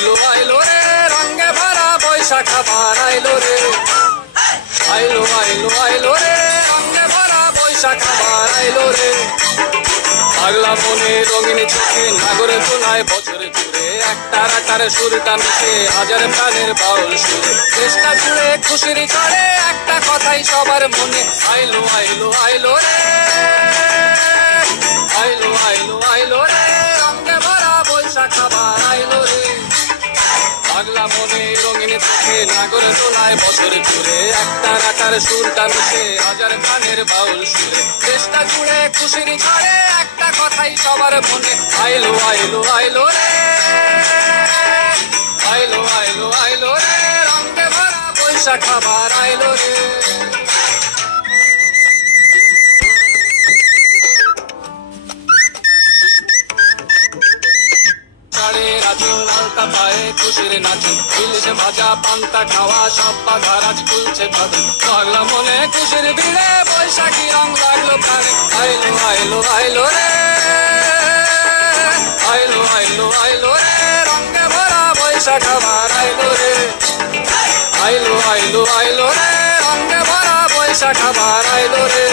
আইলো আইলো রে রঙে ভরা বৈশাখ আবার আইলো রে আইলো আইলো আইলো রে রঙে ভরা বৈশাখ আবার আইলো রে পাগলা মনে রঙিন চোখে নাগরে তোলায় বছরে জুড়ে একটা রাটার সুরটা মিশে হাজার প্রাণের বাউল সুরে চেষ্টা জুড়ে খুশির ঝড়ে একটা কথাই সবার মনে আইলো আইলো আইলো রে আইলো আইলো আইলো রে রঙে ভরা বৈশাখ আবার আইলো রে পাগলা মনে রঙিন চোখে নাগরে তোলায় বছর জুড়ে একটা রাটার সুরটা মিশে হাজার প্রাণের বাউল সুরে চেষ্টা জুড়ে খুশির ঝড়ে একটা কথাই সবার মনে আইলো আইলো আইলো রে আইলো আইলো আইলো রে রঙে ভরা বৈশাখ আবার আইলো রে আলতা পায়ে খুশির নাচুন ইলিশে ভাজা পান্তা খাওয়া সব বাধারাজ খুলছে ভাদু পাগলা মনে খুশির ভিড়ে বৈশাখী রং লাগলো প্রাণে আইলো আইলো আইলো রে আইলো আইলো আইলো রে রঙে ভরা বৈশাখ আবার আইলো রে আইলো আইলো আইলো রে রঙে ভরা বৈশাখ আবার আইলো রে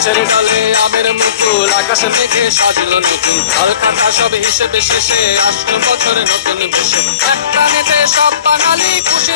গাছের ডালে আমের মুকুল আকাশে মেঘে সাজলো নতুন হালখাতা সব হিসেবে শেষে আসলো বছরে নতুন বেশে একটা নেতে সব বাঙালি খুশি